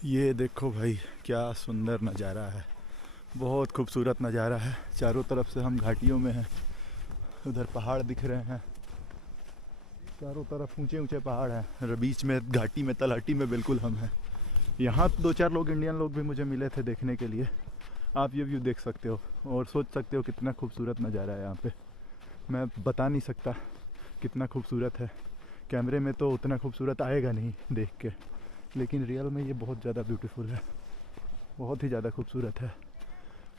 ये देखो भाई, क्या सुंदर नज़ारा है। बहुत खूबसूरत नज़ारा है। चारों तरफ से हम घाटियों में हैं। उधर पहाड़ दिख रहे हैं, चारों तरफ ऊंचे ऊंचे पहाड़ हैं और बीच में घाटी में, तलहटी में बिल्कुल हम हैं। यहाँ दो चार लोग, इंडियन लोग भी मुझे मिले थे देखने के लिए। आप ये व्यू देख सकते हो और सोच सकते हो कितना खूबसूरत नज़ारा है यहाँ पे। मैं बता नहीं सकता कितना खूबसूरत है। कैमरे में तो उतना खूबसूरत आएगा नहीं देख के, लेकिन रियल में ये बहुत ज़्यादा ब्यूटीफुल है, बहुत ही ज़्यादा खूबसूरत है।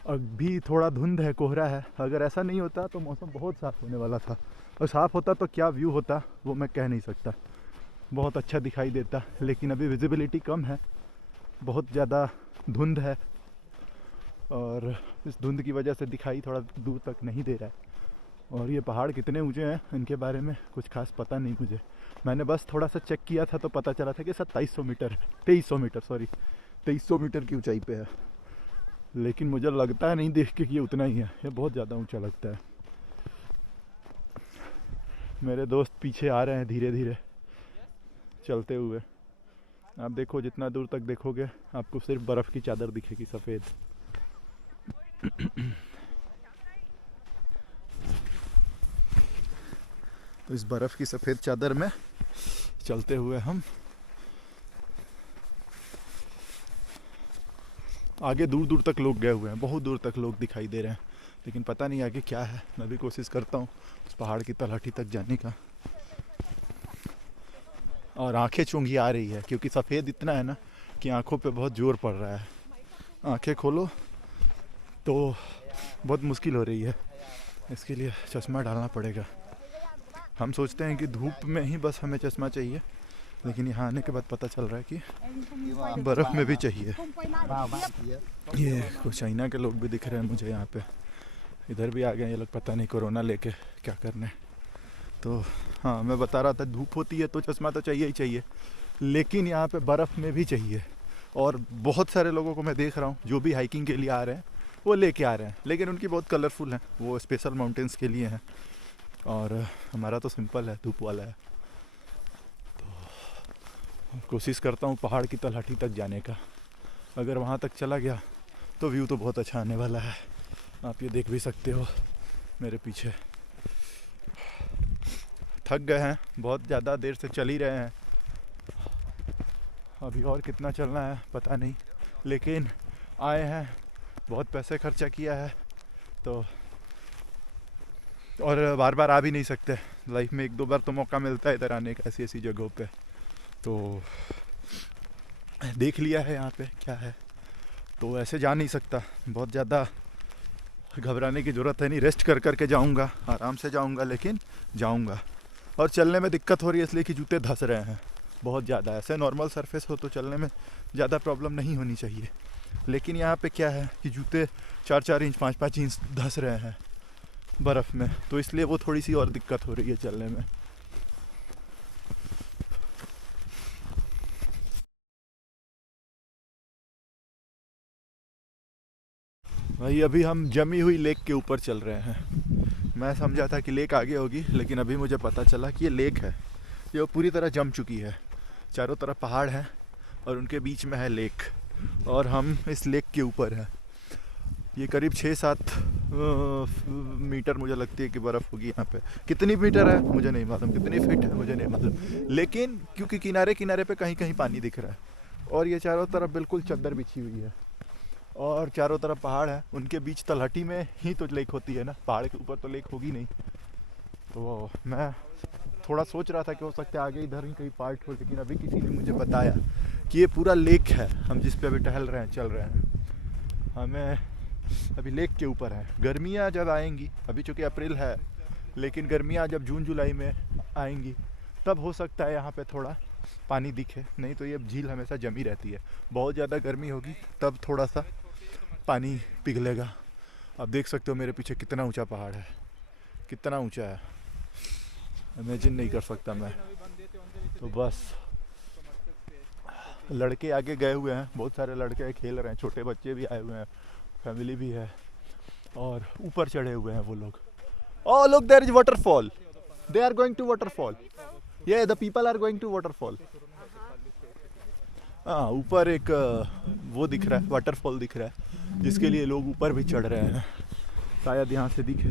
अभी थोड़ा धुंध है, कोहरा है। अगर ऐसा नहीं होता तो मौसम बहुत साफ़ होने वाला था, और साफ़ होता तो क्या व्यू होता वो मैं कह नहीं सकता। बहुत अच्छा दिखाई देता, लेकिन अभी विजिबिलिटी कम है, बहुत ज़्यादा धुंध है, और इस धुंध की वजह से दिखाई थोड़ा दूर तक नहीं दे रहा है। और ये पहाड़ कितने ऊंचे हैं इनके बारे में कुछ खास पता नहीं मुझे। मैंने बस थोड़ा सा चेक किया था तो पता चला था कि 2700 मीटर है, 2300 मीटर, सॉरी 2300 मीटर की ऊंचाई पे है। लेकिन मुझे लगता नहीं देख के कि ये उतना ही है, ये बहुत ज़्यादा ऊंचा लगता है। मेरे दोस्त पीछे आ रहे हैं धीरे धीरे चलते हुए। आप देखो, जितना दूर तक देखोगे आपको सिर्फ बर्फ़ की चादर दिखेगी, सफ़ेद। तो इस बर्फ़ की सफ़ेद चादर में चलते हुए हम आगे दूर दूर तक लोग गए हुए हैं, बहुत दूर तक लोग दिखाई दे रहे हैं, लेकिन पता नहीं आगे क्या है। मैं भी कोशिश करता हूँ उस पहाड़ की तलहटी तक जाने का। और आंखें चूंधी आ रही है क्योंकि सफ़ेद इतना है ना कि आंखों पे बहुत जोर पड़ रहा है। आंखें खोलो तो बहुत मुश्किल हो रही है, इसके लिए चश्मा डालना पड़ेगा। हम सोचते हैं कि धूप में ही बस हमें चश्मा चाहिए, लेकिन यहाँ आने के बाद पता चल रहा है कि बर्फ़ में भी चाहिए। ये कुछ चाइना के लोग भी दिख रहे हैं मुझे यहाँ पे। इधर भी आ गए ये लोग, पता नहीं कोरोना लेके क्या करने। तो हाँ, मैं बता रहा था धूप होती है तो चश्मा तो चाहिए ही चाहिए, लेकिन यहाँ पे बर्फ़ में भी चाहिए। और बहुत सारे लोगों को मैं देख रहा हूँ जो भी हाइकिंग के लिए आ रहे हैं वो लेके आ रहे हैं, लेकिन उनकी बहुत कलरफुल हैं, वो स्पेशल माउंटेन्स के लिए हैं। और हमारा तो सिंपल है, धूप वाला है। तो कोशिश करता हूँ पहाड़ की तलहटी तक जाने का। अगर वहाँ तक चला गया तो व्यू तो बहुत अच्छा आने वाला है। आप ये देख भी सकते हो मेरे पीछे। थक गए हैं, बहुत ज़्यादा देर से चल ही रहे हैं। अभी और कितना चलना है पता नहीं, लेकिन आए हैं, बहुत पैसे खर्चा किया है तो, और बार बार आ भी नहीं सकते। लाइफ में एक दो बार तो मौका मिलता है इधर आने का, ऐसी ऐसी जगहों पे। तो देख लिया है यहाँ पे क्या है, तो ऐसे जा नहीं सकता। बहुत ज़्यादा घबराने की ज़रूरत है नहीं, रेस्ट कर कर के जाऊँगा, आराम से जाऊँगा, लेकिन जाऊँगा। और चलने में दिक्कत हो रही है इसलिए कि जूते धंस रहे हैं बहुत ज़्यादा। ऐसे नॉर्मल सरफेस हो तो चलने में ज़्यादा प्रॉब्लम नहीं होनी चाहिए, लेकिन यहाँ पे क्या है कि जूते 4-4 इंच 5-5 इंच धंस रहे हैं बर्फ़ में, तो इसलिए वो थोड़ी सी और दिक्कत हो रही है चलने में। भाई अभी हम जमी हुई लेक के ऊपर चल रहे हैं। मैं समझा था कि लेक आगे होगी, लेकिन अभी मुझे पता चला कि ये लेक है। ये पूरी तरह जम चुकी है, चारों तरफ पहाड़ हैं और उनके बीच में है लेक, और हम इस लेक के ऊपर हैं। ये करीब 6-7 मीटर मुझे लगती है कि बर्फ़ होगी यहाँ पे। कितनी मीटर है मुझे नहीं मालूम, कितनी फीट है मुझे नहीं मालूम, लेकिन क्योंकि किनारे किनारे पे कहीं कहीं पानी दिख रहा है। और ये चारों तरफ बिल्कुल चद्दर बिछी हुई है, और चारों तरफ पहाड़ है, उनके बीच तलहटी में ही तो लेक होती है ना, पहाड़ के ऊपर तो लेक होगी नहीं। तो मैं थोड़ा सोच रहा था कि हो सकता है आगे इधर ही कहीं पार्ट हो, लेकिन अभी किसी ने मुझे बताया कि ये पूरा लेक है, हम जिस पे अभी टहल रहे हैं, चल रहे हैं। हमें अभी लेक के ऊपर है। गर्मियाँ जब आएंगी, अभी चूँकि अप्रैल है, लेकिन गर्मियाँ जब जून जुलाई में आएंगी तब हो सकता है यहाँ पे थोड़ा पानी दिखे, नहीं तो ये झील हमेशा जमी रहती है। बहुत ज़्यादा गर्मी होगी तब थोड़ा सा पानी पिघलेगा। आप देख सकते हो मेरे पीछे कितना ऊंचा पहाड़ है, कितना ऊंचा है, इमेजिन नहीं कर सकता मैं। तो बस लड़के आगे गए हुए हैं, बहुत सारे लड़के खेल रहे हैं, छोटे बच्चे भी आए हुए हैं, फैमिली भी है, और ऊपर चढ़े हुए हैं वो लोग। Oh look, there is waterfall, they are going to waterfall, ये the people are going to waterfall. हाँ, ऊपर एक वो दिख रहा है, वाटरफॉल दिख रहा है, जिसके लिए लोग ऊपर भी चढ़ रहे हैं। शायद यहाँ से दिखे,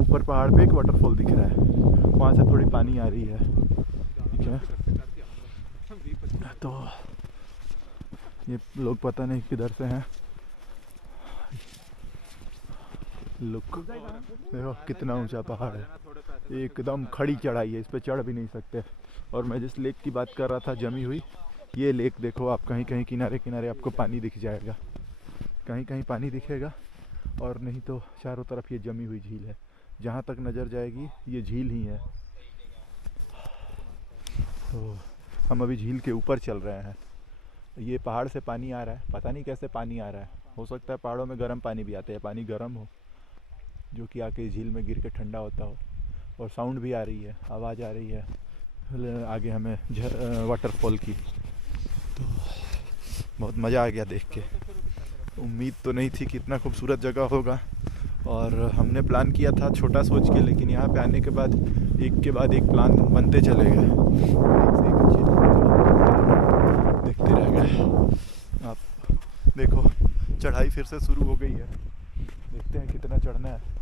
ऊपर पहाड़ पे एक वाटरफॉल दिख रहा है, वहाँ से थोड़ी पानी आ रही है। ठीक है, तो ये लोग पता नहीं किधर से हैं। लुक देखो कितना ऊंचा पहाड़ है, एकदम खड़ी चढ़ाई है, इस पे चढ़ भी नहीं सकते। और मैं जिस लेक की बात कर रहा था जमी हुई, ये लेक देखो आप, कहीं कहीं किनारे किनारे आपको पानी दिख जाएगा, कहीं कहीं पानी दिखेगा, और नहीं तो चारों तरफ ये जमी हुई झील है। जहाँ तक नज़र जाएगी ये झील ही है। तो हम अभी झील के ऊपर चल रहे हैं। ये पहाड़ से पानी आ रहा है, पता नहीं कैसे पानी आ रहा है, हो सकता है पहाड़ों में गर्म पानी भी आता है, पानी गर्म हो जो कि आके झील में गिर के ठंडा होता हो। और साउंड भी आ रही है, आवाज़ आ रही है आगे हमें वाटरफॉल की। तो बहुत मज़ा आ गया देख के, उम्मीद तो नहीं थी कि इतना खूबसूरत जगह होगा, और हमने प्लान किया था छोटा सोच के, लेकिन यहाँ पे आने के बाद एक प्लान बनते चले गए, देखते रह गए। आप देखो चढ़ाई फिर से शुरू हो गई है, देखते हैं कितना चढ़ना है।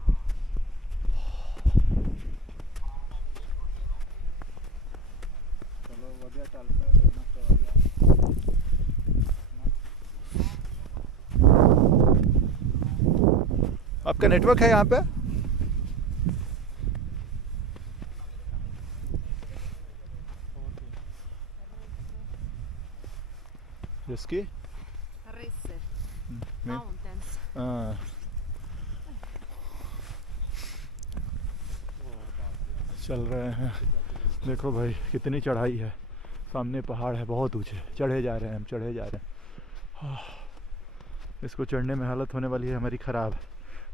आपका नेटवर्क है यहाँ पे? जिसकी Risse. Mountains. चल रहे हैं, देखो भाई कितनी चढ़ाई है, सामने पहाड़ है बहुत ऊंचे, चढ़े जा रहे हैं हम, चढ़े जा रहे हैं। इसको चढ़ने में हालत होने वाली है हमारी ख़राब।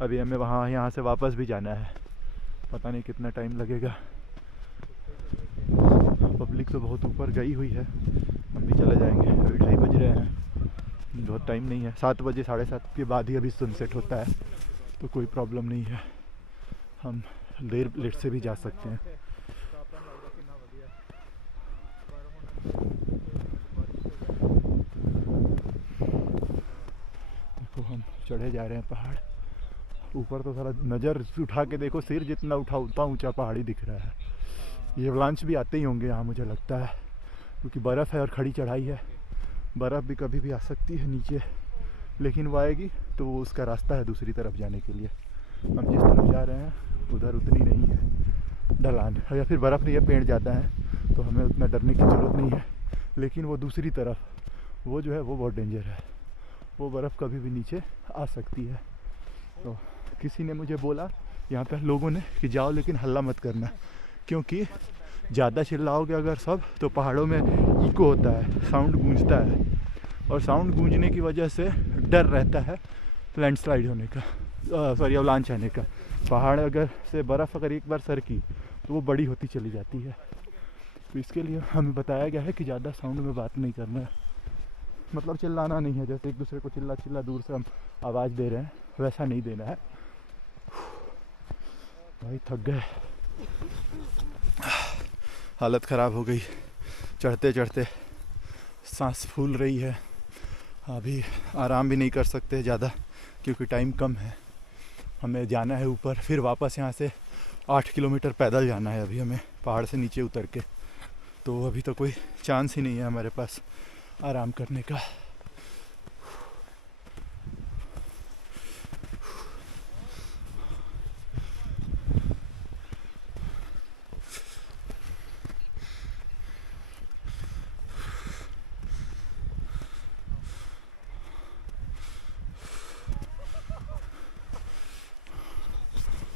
अभी हमें वहाँ यहाँ से वापस भी जाना है, पता नहीं कितना टाइम लगेगा। पब्लिक तो बहुत ऊपर गई हुई है, हम भी चले जाएंगे। अभी 2:30 बज रहे हैं, बहुत टाइम नहीं है, 7 बजे 7:30 के बाद ही अभी सनसेट होता है, तो कोई प्रॉब्लम नहीं है, हम देर लेट से भी जा सकते हैं। देखो हम चढ़े जा रहे हैं पहाड़ ऊपर, तो सारा नज़र उठा के देखो, सिर जितना उठा उतना ऊंचा पहाड़ी दिख रहा है। ये एवलांच भी आते ही होंगे यहाँ मुझे लगता है, क्योंकि बर्फ़ है और खड़ी चढ़ाई है, बर्फ़ भी कभी भी आ सकती है नीचे, लेकिन वो आएगी तो वो उसका रास्ता है दूसरी तरफ जाने के लिए। हम जिस तरफ जा रहे हैं उधर उतनी नहीं है ढलान, या फिर बर्फ़ नहीं है, पेड़ ज़्यादा है तो हमें उतना डरने की ज़रूरत नहीं है। लेकिन वो दूसरी तरफ वो जो है वो बहुत डेंजर है, वो बर्फ़ कभी भी नीचे आ सकती है। तो किसी ने मुझे बोला यहाँ पर लोगों ने कि जाओ लेकिन हल्ला मत करना, क्योंकि ज़्यादा चिल्लाओगे अगर सब तो पहाड़ों में इको होता है, साउंड गूंजता है, और साउंड गूंजने की वजह से डर रहता है लैंडस्लाइड होने का, सॉरी अवलांच आने का। पहाड़ अगर से बर्फ़ अगर एक बार सरकी तो वो बड़ी होती चली जाती है। तो इसके लिए हमें बताया गया है कि ज़्यादा साउंड में बात नहीं करना है, मतलब चिल्लाना नहीं है, जैसे एक दूसरे को चिल्ला चिल्ला दूर से हम आवाज़ दे रहे हैं वैसा नहीं देना है। भाई थक गए, हालत ख़राब हो गई, चढ़ते चढ़ते सांस फूल रही है। अभी आराम भी नहीं कर सकते ज़्यादा क्योंकि टाइम कम है, हमें जाना है ऊपर, फिर वापस यहाँ से 8 किलोमीटर पैदल जाना है अभी हमें पहाड़ से नीचे उतर के। तो अभी तो कोई चांस ही नहीं है हमारे पास आराम करने का।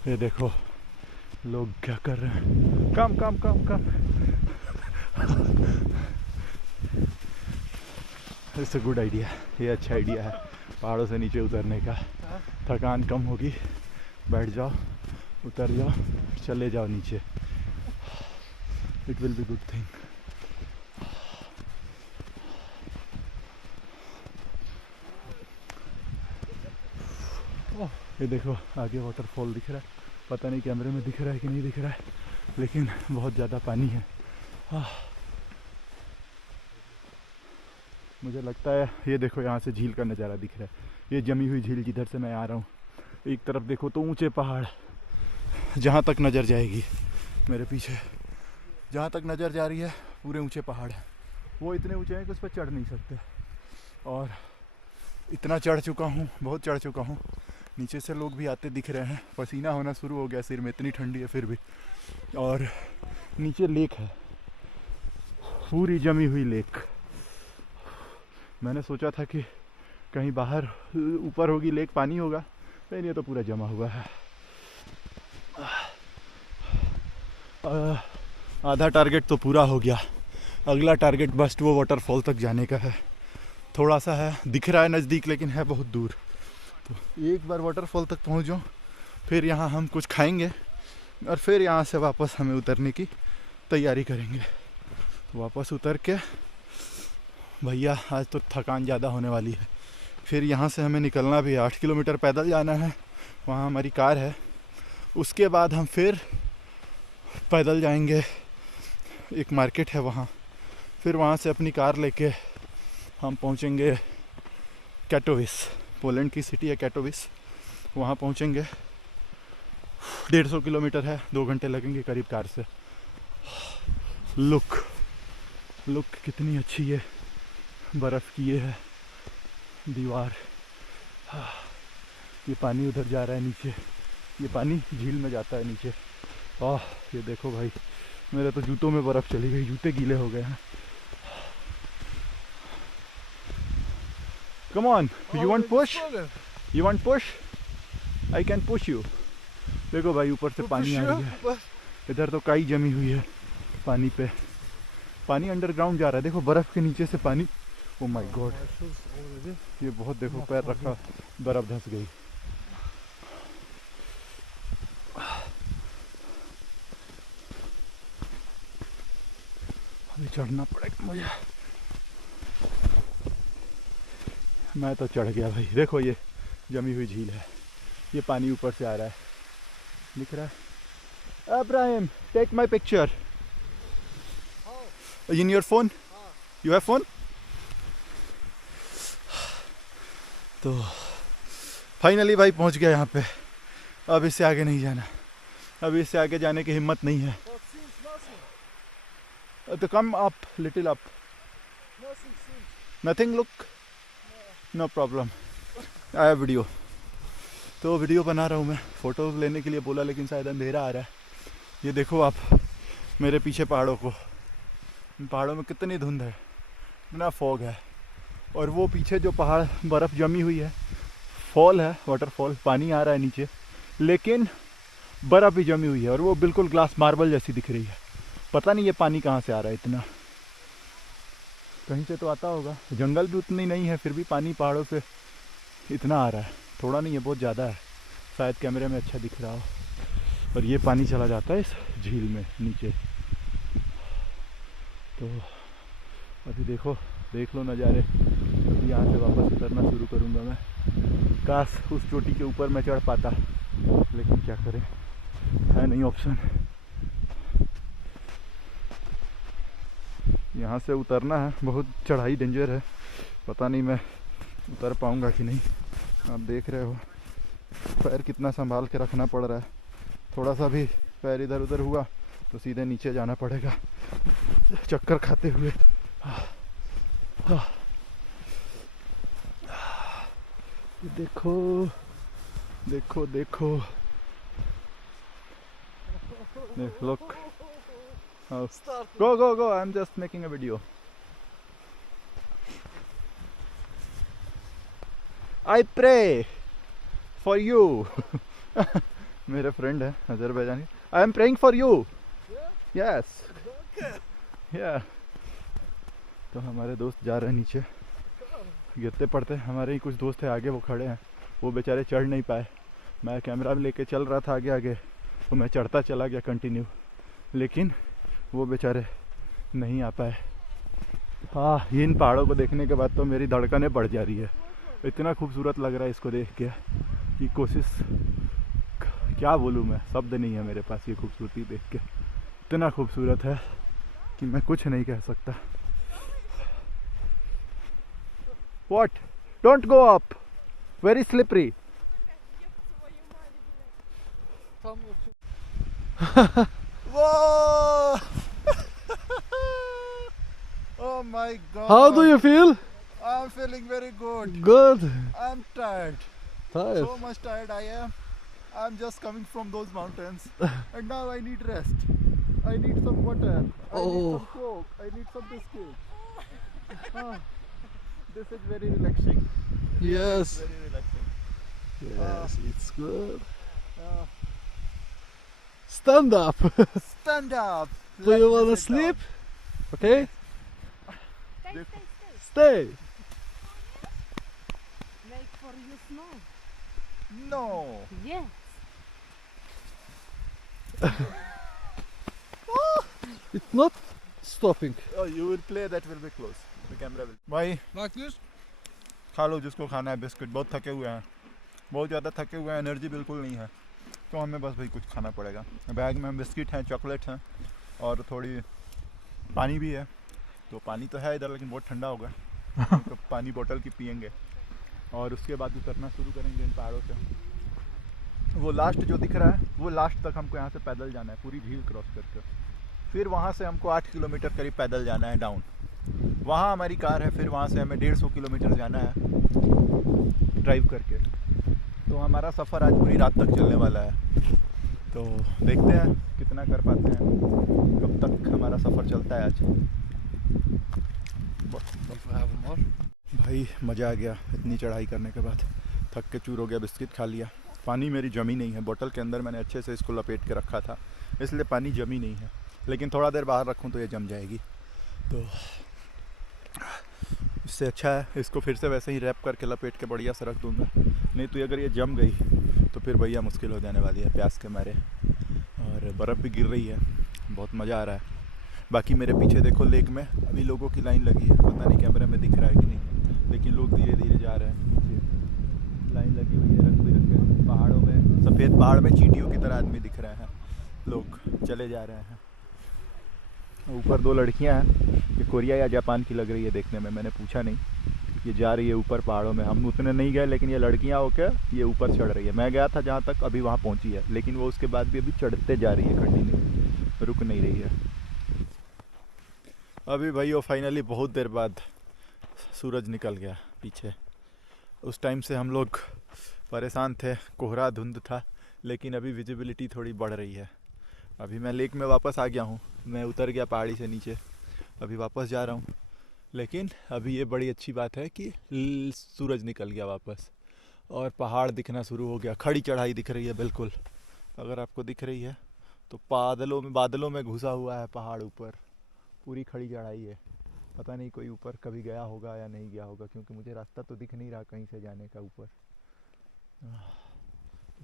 ये देखो लोग क्या कर रहे हैं, कम कम कम कम। इट्स अ गुड आइडिया, ये अच्छा आइडिया है पहाड़ों से नीचे उतरने का। थकान कम होगी, बैठ जाओ, उतर जाओ, चले जाओ नीचे, it will be good thing. ये देखो आगे वाटरफॉल दिख रहा है, पता नहीं कैमरे में दिख रहा है कि नहीं दिख रहा है, लेकिन बहुत ज़्यादा पानी है। मुझे लगता है ये देखो यहाँ से झील का नज़ारा दिख रहा है, ये जमी हुई झील जिधर से मैं आ रहा हूँ। एक तरफ देखो तो ऊंचे पहाड़, जहाँ तक नज़र जाएगी मेरे पीछे, जहाँ तक नज़र जा रही है पूरे ऊंचे पहाड़ हैं। वो इतने ऊंचे हैं कि उस पर चढ़ नहीं सकते, और इतना चढ़ चुका हूँ, बहुत चढ़ चुका हूँ। नीचे से लोग भी आते दिख रहे हैं, पसीना होना शुरू हो गया सिर में, इतनी ठंडी है फिर भी। और नीचे लेक है, पूरी जमी हुई लेक। मैंने सोचा था कि कहीं बाहर ऊपर होगी लेक, पानी होगा, लेकिन ये तो पूरा जमा हुआ है। आधा टारगेट तो पूरा हो गया, अगला टारगेट बस वो वाटरफॉल तक जाने का है। थोड़ा सा है, दिख रहा है नज़दीक लेकिन है बहुत दूर। तो एक बार वाटरफॉल तक पहुँच जाऊँ, फिर यहाँ हम कुछ खाएंगे और फिर यहाँ से वापस हमें उतरने की तैयारी करेंगे। तो वापस उतर के भैया आज तो थकान ज़्यादा होने वाली है। फिर यहाँ से हमें निकलना भी है, 8 किलोमीटर पैदल जाना है, वहाँ हमारी कार है। उसके बाद हम फिर पैदल जाएंगे, एक मार्केट है वहाँ, फिर वहाँ से अपनी कार लेके हम पहुँचेंगे कैटोविस, पोलैंड की सिटी है कैटोविस, वहाँ पहुँचेंगे। 150 किलोमीटर है, 2 घंटे लगेंगे करीब कार से। लुक कितनी अच्छी है, बर्फ़ की ये है दीवार। ये पानी उधर जा रहा है नीचे, ये पानी झील में जाता है नीचे। ये देखो भाई, मेरे तो जूतों में बर्फ़ चली गई, जूते गीले हो गए हैं। Come on, you want push? You want push? I can push you. देखो भाई ऊपर से पानी आ रही है, इधर तो काई जमी हुई है पानी पे, पानी अंडरग्राउंड जा रहा है। देखो बर्फ़ के नीचे से पानी, ओ माय गॉड, ये बहुत, देखो पैर रखा बर्फ़ धंस गई। अभी चढ़ना पड़ेगा मुझे, मैं तो चढ़ गया भाई। देखो ये जमी हुई झील है, ये पानी ऊपर से आ रहा है, दिख रहा है। Ibrahim, take my picture in your phone, you have phone. तो फाइनली भाई पहुंच गया यहाँ पे, अब इससे आगे नहीं जाना, अब इससे आगे जाने की हिम्मत नहीं है। तो come up, little up, nothing, look, no problem, आया वीडियो। तो वीडियो बना रहा हूँ मैं, फ़ोटो लेने के लिए बोला लेकिन शायद अंधेरा आ रहा है। ये देखो आप मेरे पीछे पहाड़ों को, पहाड़ों में कितनी धुंध है, इतना फॉग है, और वो पीछे जो पहाड़ बर्फ़ जमी हुई है, फॉल है, वाटरफॉल, पानी आ रहा है नीचे, लेकिन बर्फ़ भी जमी हुई है और वो बिल्कुल ग्लास मार्बल जैसी दिख रही है। पता नहीं ये पानी कहाँ से आ रहा है इतना, कहीं से तो आता होगा। जंगल भी उतनी नहीं है, फिर भी पानी पहाड़ों से इतना आ रहा है, थोड़ा नहीं है बहुत ज़्यादा है, शायद कैमरे में अच्छा दिख रहा हो। और ये पानी चला जाता है इस झील में नीचे। तो अभी देखो, देख लो नज़ारे। अभी यहाँ से वापस उतरना शुरू करूँगा मैं। काश उस चोटी के ऊपर मैं चढ़ पाता, लेकिन क्या करें, है नहीं ऑप्शन। यहाँ से उतरना है, बहुत चढ़ाई डेंजर है, पता नहीं मैं उतर पाऊँगा कि नहीं। आप देख रहे हो पैर कितना संभाल के रखना पड़ रहा है, थोड़ा सा भी पैर इधर उधर हुआ तो सीधे नीचे जाना पड़ेगा चक्कर खाते हुए। देखो देखो देखो, look, go, I'm just making a video. I pray for you. मेरे फ्रेंड है Azerbaijani, I am praying for you. Yes. Yeah. तो हमारे दोस्त जा रहे हैं नीचे, गिरते पड़ते। हमारे ही कुछ दोस्त हैं आगे, वो खड़े हैं, वो बेचारे चढ़ नहीं पाए। मैं कैमरा में लेके चल रहा था आगे आगे, तो मैं चढ़ता चला गया कंटिन्यू, लेकिन वो बेचारे नहीं आ पाए। हाँ, इन पहाड़ों को देखने के बाद तो मेरी धड़कनें बढ़ जा रही है, इतना खूबसूरत लग रहा है इसको देख के कि कोशिश, क्या बोलूँ मैं, शब्द नहीं है मेरे पास। ये खूबसूरती देख के इतना खूबसूरत है कि मैं कुछ नहीं कह सकता। What? Don't go up. Very slippery. Whoa! Oh my God. How do you feel? I'm feeling very good. Good. I'm tired. Tired. So much tired I am. I'm just coming from those mountains and now I need rest. I need some water. I need some coke. I need some biscuits. Ah, this is very relaxing. Yes. Very relaxing. Yes, it's good. Ah, Stand up. stand up. Do Let you me wanna sit down. sleep? Okay. Stay, Def- stay, stay. Stay. Wait for you snow. No. Yes. It's not stopping. Oh, you will play, that will be close. The camera will. भाई खा लो जिसको खाना है biscuit. बहुत थके हुए हैं, बहुत ज़्यादा थके हुए हैं, एनर्जी बिल्कुल नहीं है, तो हमें बस भाई कुछ खाना पड़ेगा. बैग में बिस्किट हैं, चॉकलेट हैं और थोड़ी पानी भी है. तो पानी तो है इधर लेकिन बहुत ठंडा होगा. तो पानी बोतल की पियेंगे और उसके बाद उतरना शुरू करेंगे इन पहाड़ों से. वो लास्ट जो दिख रहा है वो लास्ट तक हमको यहाँ से पैदल जाना है, पूरी झील क्रॉस करके. फिर वहाँ से हमको 8 किलोमीटर करीब पैदल जाना है डाउन. वहाँ हमारी कार है, फिर वहाँ से हमें 150 किलोमीटर जाना है ड्राइव करके. तो हमारा सफ़र आज पूरी रात तक चलने वाला है. तो देखते हैं कितना कर पाते हैं, कब तक हमारा सफ़र चलता है आज. भाई मज़ा आ गया इतनी चढ़ाई करने के बाद. थक के चूर हो गया, बिस्किट खा लिया. पानी मेरी जमी नहीं है, बोतल के अंदर मैंने अच्छे से इसको लपेट के रखा था, इसलिए पानी जमी नहीं है. लेकिन थोड़ा देर बाहर रखूँ तो ये जम जाएगी. तो इससे अच्छा है इसको फिर से वैसे ही रैप करके लपेट के बढ़िया से रख दूँगा. नहीं तो अगर ये जम गई तो फिर भैया मुश्किल हो जाने वाली है प्यास के मारे. और बर्फ़ भी गिर रही है, बहुत मज़ा आ रहा है. बाकी मेरे पीछे देखो लेक में अभी लोगों की लाइन लगी है, पता नहीं कैमरे में दिख रहा है कि नहीं, लेकिन लोग धीरे धीरे जा रहे हैं. लाइन लगी हुई है रंग बिरंगे पहाड़ों में, सफ़ेद पहाड़ में चींटियों की तरह आदमी दिख रहे हैं. लोग चले जा रहे हैं. ऊपर 2 लड़कियां हैं, ये कोरिया या जापान की लग रही है देखने में, मैंने पूछा नहीं. ये जा रही है ऊपर पहाड़ों में, हम उतने नहीं गए लेकिन ये लड़कियां होकर ये ऊपर चढ़ रही है. मैं गया था जहाँ तक, अभी वहाँ पहुँची है, लेकिन वो उसके बाद भी अभी चढ़ते जा रही है कंटिन्यू, रुक नहीं रही है. अभी भाई वो फाइनली बहुत देर बाद सूरज निकल गया पीछे. उस टाइम से हम लोग परेशान थे, कोहरा धुंध था, लेकिन अभी विजिबिलिटी थोड़ी बढ़ रही है. अभी मैं लेक में वापस आ गया हूँ, मैं उतर गया पहाड़ी से नीचे, अभी वापस जा रहा हूँ. लेकिन अभी ये बड़ी अच्छी बात है कि सूरज निकल गया वापस और पहाड़ दिखना शुरू हो गया. खड़ी चढ़ाई दिख रही है बिल्कुल, अगर आपको दिख रही है तो बादलों में घुसा हुआ है पहाड़ ऊपर, पूरी खड़ी चढ़ाई है. पता नहीं कोई ऊपर कभी गया होगा या नहीं गया होगा, क्योंकि मुझे रास्ता तो दिख नहीं रहा कहीं से जाने का ऊपर.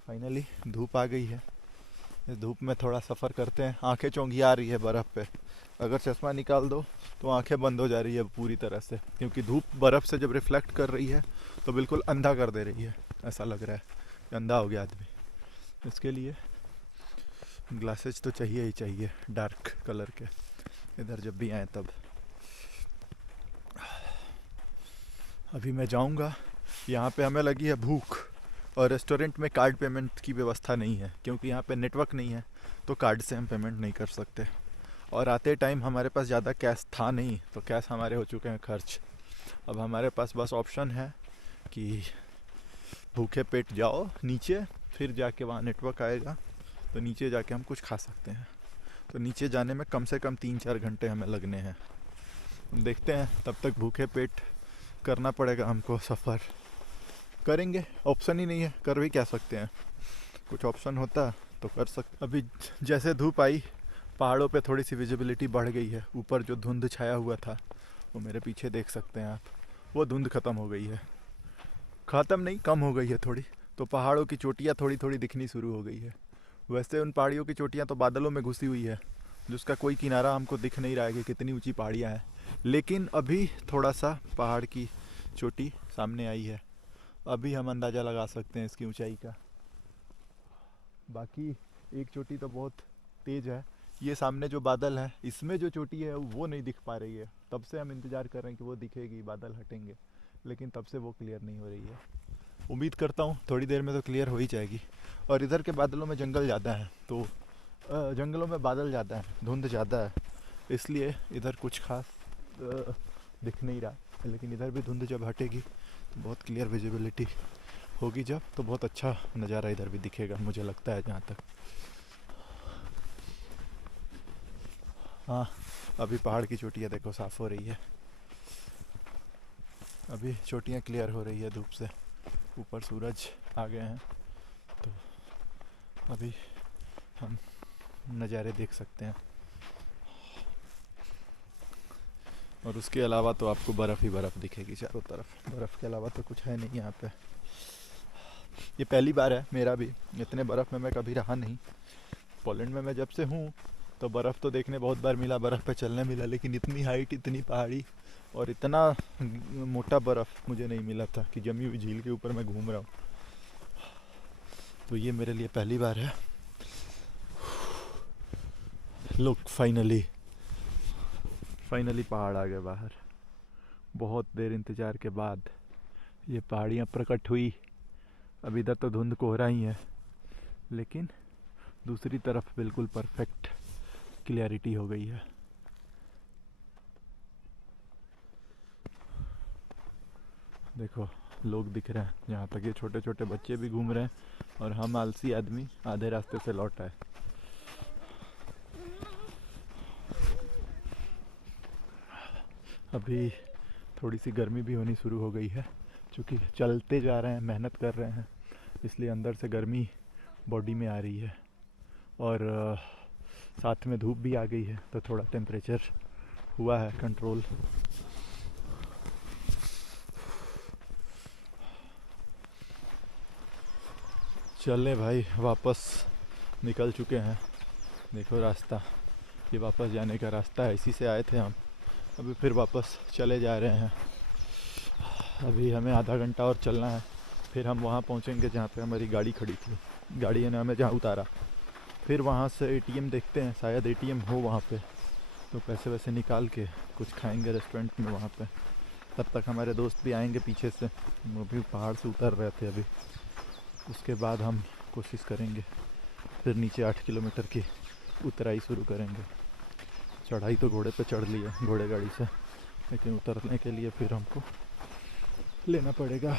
फाइनली धूप आ गई है, इस धूप में थोड़ा सफ़र करते हैं. आंखें चौंधिया आ रही है बर्फ़ पे, अगर चश्मा निकाल दो तो आंखें बंद हो जा रही है पूरी तरह से, क्योंकि धूप बर्फ़ से जब रिफ्लेक्ट कर रही है तो बिल्कुल अंधा कर दे रही है. ऐसा लग रहा है कि अंधा हो गया आदमी. इसके लिए ग्लासेज तो चाहिए ही चाहिए डार्क कलर के, इधर जब भी आए तब. अभी मैं जाऊंगा, यहाँ पे हमें लगी है भूख और रेस्टोरेंट में कार्ड पेमेंट की व्यवस्था नहीं है, क्योंकि यहाँ पे नेटवर्क नहीं है, तो कार्ड से हम पेमेंट नहीं कर सकते. और आते टाइम हमारे पास ज़्यादा कैश था नहीं, तो कैश हमारे हो चुके हैं खर्च. अब हमारे पास बस ऑप्शन है कि भूखे पेट जाओ नीचे, फिर जाके वहाँ नेटवर्क आएगा तो नीचे जाके हम कुछ खा सकते हैं. तो नीचे जाने में कम से कम 3-4 घंटे हमें लगने हैं. देखते हैं, तब तक भूखे पेट करना पड़ेगा हमको. सफ़र करेंगे, ऑप्शन ही नहीं है, कर भी क्या सकते हैं. कुछ ऑप्शन होता तो कर सकते. अभी जैसे धूप आई, पहाड़ों पे थोड़ी सी विजिबिलिटी बढ़ गई है. ऊपर जो धुंध छाया हुआ था वो मेरे पीछे देख सकते हैं आप, वो धुंध ख़त्म हो गई है. ख़त्म नहीं, कम हो गई है थोड़ी. तो पहाड़ों की चोटियाँ थोड़ी थोड़ी दिखनी शुरू हो गई है. वैसे उन पहाड़ियों की चोटियाँ तो बादलों में घुसी हुई है, जिसका कोई किनारा हमको दिख नहीं रहा है कि कितनी ऊंची पहाड़ियाँ हैं. लेकिन अभी थोड़ा सा पहाड़ की चोटी सामने आई है, अभी हम अंदाज़ा लगा सकते हैं इसकी ऊंचाई का. बाकी एक चोटी तो बहुत तेज़ है, ये सामने जो बादल है इसमें जो चोटी है वो नहीं दिख पा रही है. तब से हम इंतज़ार कर रहे हैं कि वो दिखेगी, बादल हटेंगे, लेकिन तब से वो क्लियर नहीं हो रही है। उम्मीद करता हूँ थोड़ी देर में तो क्लियर हो ही जाएगी। और इधर के बादलों में जंगल ज़्यादा है, तो जंगलों में बादल ज़्यादा है, धुंध ज़्यादा है, इसलिए इधर कुछ खास दिख नहीं रहा। लेकिन इधर भी धुंध जब हटेगी तो बहुत क्लियर विजिबिलिटी होगी, जब तो बहुत अच्छा नज़ारा इधर भी दिखेगा मुझे लगता है जहाँ तक। हाँ, अभी पहाड़ की चोटियाँ देखो साफ़ हो रही है, अभी चोटियाँ क्लियर हो रही है धूप से, ऊपर सूरज आ गए हैं, तो अभी हम नज़ारे देख सकते हैं। और उसके अलावा तो आपको बर्फ़ ही बर्फ़ दिखेगी चारों तरफ, बर्फ़ के अलावा तो कुछ है नहीं यहाँ पे। ये पहली बार है मेरा भी, इतने बर्फ़ में मैं कभी रहा नहीं। पोलैंड में मैं जब से हूँ तो बर्फ़ तो देखने बहुत बार मिला, बर्फ़ पे चलने मिला, लेकिन इतनी हाइट, इतनी पहाड़ी और इतना मोटा बर्फ़ मुझे नहीं मिला था कि जमी हुई झील के ऊपर मैं घूम रहा हूँ। तो ये मेरे लिए पहली बार है। लुक, फाइनली पहाड़ आ गए बाहर। बहुत देर इंतज़ार के बाद ये पहाड़ियाँ प्रकट हुई। अभी इधर तो धुंध कोहरा ही है, लेकिन दूसरी तरफ बिल्कुल परफेक्ट क्लियरिटी हो गई है। देखो लोग दिख रहे हैं, यहाँ तक ये छोटे छोटे बच्चे भी घूम रहे हैं और हम आलसी आदमी आधे रास्ते से लौट आए। अभी थोड़ी सी गर्मी भी होनी शुरू हो गई है, क्योंकि चलते जा रहे हैं, मेहनत कर रहे हैं, इसलिए अंदर से गर्मी बॉडी में आ रही है। और साथ में धूप भी आ गई है, तो थोड़ा टेम्परेचर हुआ है कंट्रोल। चले भाई, वापस निकल चुके हैं। देखो रास्ता, ये वापस जाने का रास्ता है, इसी से आए थे हम, अभी फिर वापस चले जा रहे हैं। अभी हमें आधा घंटा और चलना है, फिर हम वहाँ पहुँचेंगे जहाँ पे हमारी गाड़ी खड़ी थी। गाड़ी ने हमें जहाँ उतारा, फिर वहाँ से एटीएम देखते हैं, शायद एटीएम हो वहाँ पे, तो पैसे वैसे निकाल के कुछ खाएंगे रेस्टोरेंट में वहाँ पे। तब तक हमारे दोस्त भी आएंगे पीछे से, वो भी पहाड़ से उतर रहे थे अभी। उसके बाद हम कोशिश करेंगे फिर नीचे 8 किलोमीटर की उतराई शुरू करेंगे। चढ़ाई तो घोड़े पे चढ़ ली है, घोड़े गाड़ी से, लेकिन उतरने के लिए फिर हमको लेना पड़ेगा।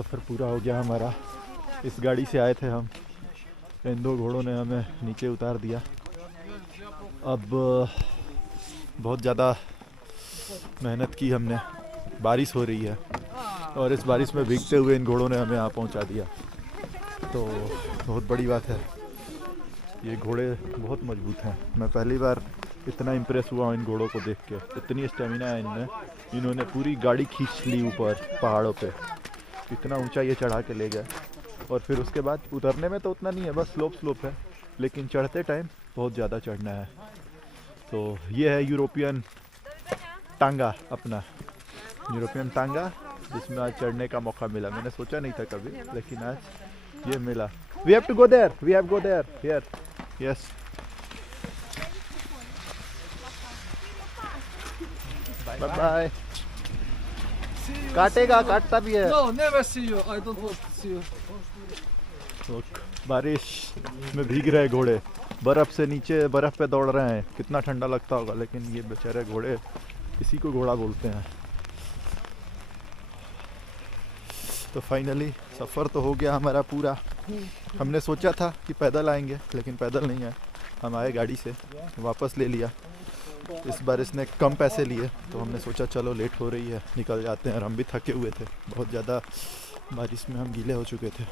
सफ़र पूरा हो गया हमारा। इस गाड़ी से आए थे हम, इन 2 घोड़ों ने हमें नीचे उतार दिया। अब बहुत ज़्यादा मेहनत की हमने, बारिश हो रही है और इस बारिश में भीगते हुए इन घोड़ों ने हमें यहाँ पहुँचा दिया, तो बहुत बड़ी बात है। ये घोड़े बहुत मजबूत हैं। मैं पहली बार इतना इम्प्रेस हुआ हूँ इन घोड़ों को देख के। इतनी स्टेमिना है इनमें, इन्होंने पूरी गाड़ी खींच ली ऊपर पहाड़ों पे। इतना ऊंचा ये चढ़ा के ले गए और फिर उसके बाद उतरने में तो उतना नहीं है, बस स्लोप है, लेकिन चढ़ते टाइम बहुत ज़्यादा चढ़ना है। तो ये है यूरोपियन टांगा, अपना यूरोपियन टांगा, जिसमें आज चढ़ने का मौका मिला। मैंने सोचा नहीं था कभी, लेकिन आज ये मिला। We have to go there, we have go there, here, yes. Bye bye. काटता भी है। No, never see you. I don't want to see you. तो बारिश में भीग रहे घोड़े, बर्फ़ से नीचे बर्फ़ पे दौड़ रहे हैं। कितना ठंडा लगता होगा, लेकिन ये बेचारे घोड़े, इसी को घोड़ा बोलते हैं। तो फाइनली सफ़र तो हो गया हमारा पूरा। हमने सोचा था कि पैदल आएंगे, लेकिन पैदल नहीं आए, हम आए गाड़ी से, वापस ले लिया। इस बार इसने कम पैसे लिए, तो हमने सोचा चलो लेट हो रही है, निकल जाते हैं। और हम भी थके हुए थे, बहुत ज़्यादा बारिश में हम गीले हो चुके थे।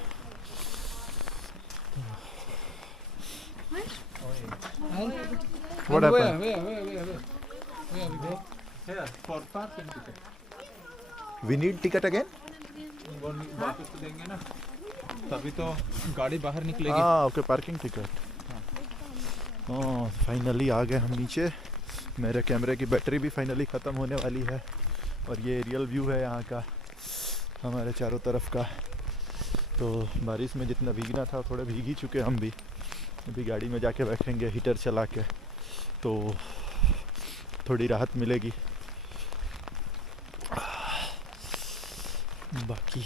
What happened? Where we go? Here, for parking ticket. We need ticket again? वापस तो देंगे ना, तभी तो गाड़ी बाहर निकलेगी। हाँ, ओके, पार्किंग टिकट। हाँ, फाइनली आ गए हम नीचे। मेरे कैमरे की बैटरी भी फाइनली ख़त्म होने वाली है और ये एरियल व्यू है यहाँ का, हमारे चारों तरफ का। तो बारिश में जितना भीगना था थोड़े भीग ही चुके हम भी। अभी गाड़ी में जाके बैठेंगे हीटर चला के, तो थोड़ी राहत मिलेगी। बाकी